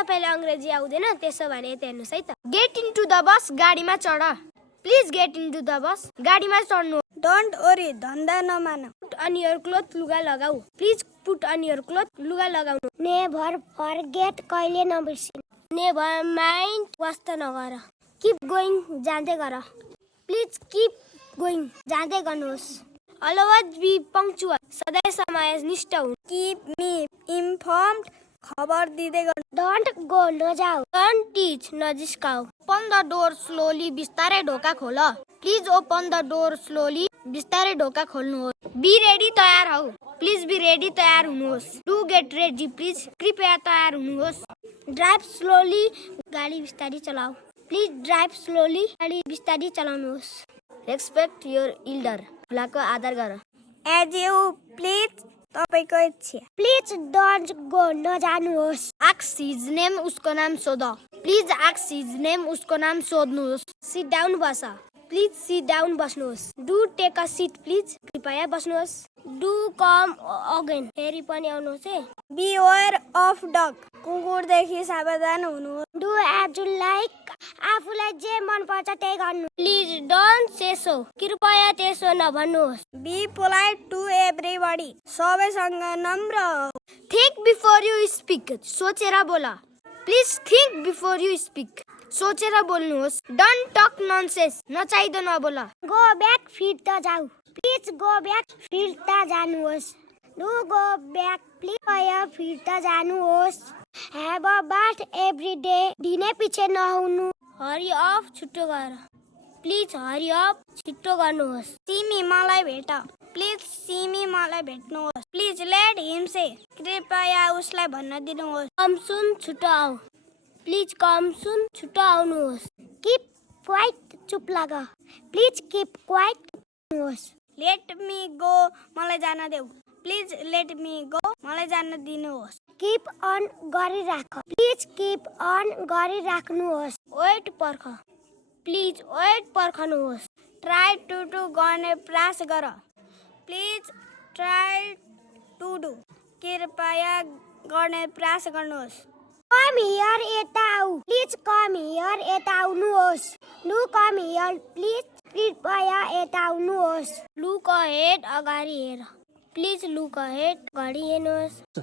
तपाईलाई अंग्रेजी आउँदैन त्यसो भने यता हेर्नुस् है त गेट इन्टु द बस गाडीमा चढ please get into the bus गाडीमा चढ्नु डोन्ट वरी धन्दा नमान पुट अन योर क्लोथ लुगा लगाऊ please put on your cloth लुगा लगाउनु नेभर फरगेट कहिले नबिर्सिनु नेभर माइन्ड वास्ता नगर किप गोइङ जाँदै गर प्लिज किप गोइङ जाँदै गर्नुहोस् अलवेज बी पंक्चुअल सधैँ समयनिष्ठ हुनु किप मी इन्फर्मड खबर दिँदै गर्नु डोन्ट गो नजाऊ डोन्ट टिच नजिस्काऊ ओपन द डोर स्लोली बिस्तारै ढोका खोल please open the door slowly बिस्तारै ढोका खोल्नुहोस् बी रेडी तयार हौ प्लिज बी रेडी तयार हुनुहोस् डु गेट रेडी प्लिज कृपया तयार हुनुहोस् ड्राइभ स्लोली गाडी बिस्तारै चलाऊ प्लिज ड्राइभ स्लोली गाडी बिस्तारै चलाउनुहोस् रेस्पेक्ट योर इल्डर ठुलाको आदर गर एज यु प्लिज तपाईको इच्छा प्लिज डोन्ट गो नजानुहोस् आस्क हिज नेम उसको नाम सोध प्लिज आस्क हिज नेम उसको नाम सोध्नुहोस् सिट डाउन बस प्लिज सिट डाउन बस्नुहोस् do take a seat please कृपया बस्नुहोस् डु कम अगेन फेरि पनि आउनुहोस् है बिवेयर अफ डग कुकुरदेखि सावधान हुनु डु एज यु लाइक आफूलाई जे मन पर्छ त्यही गर्नु प्लिज डोन्ट से सो कृपया त्यसो नभन्नुहोस् बी पोलाइट टु एभ्रीबडी सबैसँग नम्र थिंक बिफोर यु स्पीक सोचेर बोल please think before you speak सोचेर बोल्नुहोस् डोन्ट टक ननसेन्स नचाहिदो नबोल गो ब्याक फिर्ता जाऊ प्लिज गो ब्याक फिर्ता जानुहोस् डु गो ब्याक प्लिज फिर्ता जानुहोस् have a bath every day दिनै पछि नहुनु हरि अफ छिटो गर प्लिज हरि अफ छिटो गर्नुहोस् सिमी मलाई भेट प्लिज सिमी मलाई भेट्नुहोस् प्लिज लेट हिम से कृपया उसलाई भन्न दिनुहोस् कम सुन छिटो आऊ प्लिज कम सुन छिटो आउनुहोस् किप क्वाइट चुप लाग प्लिज किप क्वाइट होस् लेट मी गो मलाई जान देऊ प्लिज लेट मी गो मलाई जान दिनुहोस् किप अन गरिराख प्लिज किप अन गरिराख्नुहोस् वेट पर्ख प्लिज वेट पर्खनुहोस् ट्राई टु डु गर्ने प्रयास गर प्लिज ट्राई टु डु कृपया गर्ने प्रयास गर्नुहोस् कम हियर यता आऊ प्लिज कम हियर यता आउनुहोस् लु कम हियर प्लिज कृपया यता आउनुहोस् लुक अहेड अगाडि हेर प्लिज लुक अहेड अगाडि हेर्नुहोस्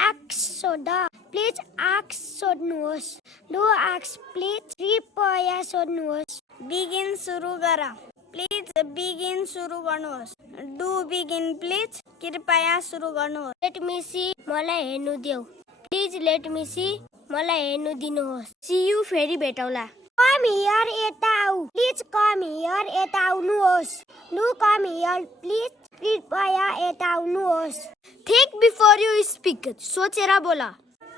आक्स सोध प्लिज आक्स सोध्नुहोस् डु आक्स प्लिज कृपया सोध्नुहोस् बिगिन सुरु गर प्लिज बिगिन सुरु गर्नुहोस् डु बिगिन प्लिज कृपया सुरु गर्नुहोस् लेट मी सी मलाई हेर्नु देऊ प्लिज लेट मी सी मलाई हेर्नु दिनुहोस् सी यु फेरि भेटौला कम हियर यता आऊ प्लिज कम हियर यता आउनुहोस् डु कम हियर प्लिज कृपया यता आउनुहोस् थिंक बिफोर यु स्पीक सोचेर बोल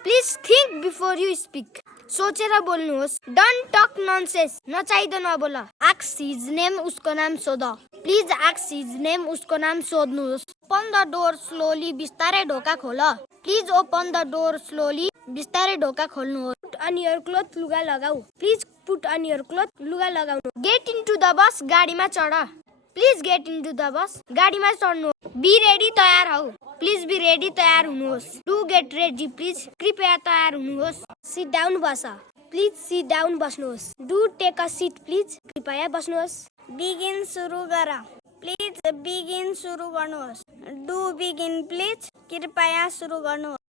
please think before you speak सोचेर बोल्नुहोस् डोन्ट टक ननसेन्स नचाहिदो नबोल आस्क हिज नेम उसको नाम सोध प्लिज आस्क हिज नेम उसको नाम सोध्नुहोस् ओपन द डोर स्लोली बिस्तारै ढोका खोल please open the door slowly बिस्तारै ढोका खोल्नुहोस् पुट अन योर क्लोथ लुगा लगाऊ please put on your cloth लुगा लगाउनु गेट इन्टु द बस गाडीमा चढ please get into the bus गाडीमा चढ्नु बी रेडी तयार हौ प्लिज बी रेडी तयार हुनुहोस् डु गेट रेडी प्लिज कृपया तयार हुनुहोस् सिट डाउन बस प्लिज सिट डाउन बस्नुहोस् do take a seat please कृपया बस्नुहोस् बिगिन सुरु गर प्लिज बिगिन सुरु गर्नुहोस् डु बिगिन प्लिज कृपया सुरु गर्नुहोस्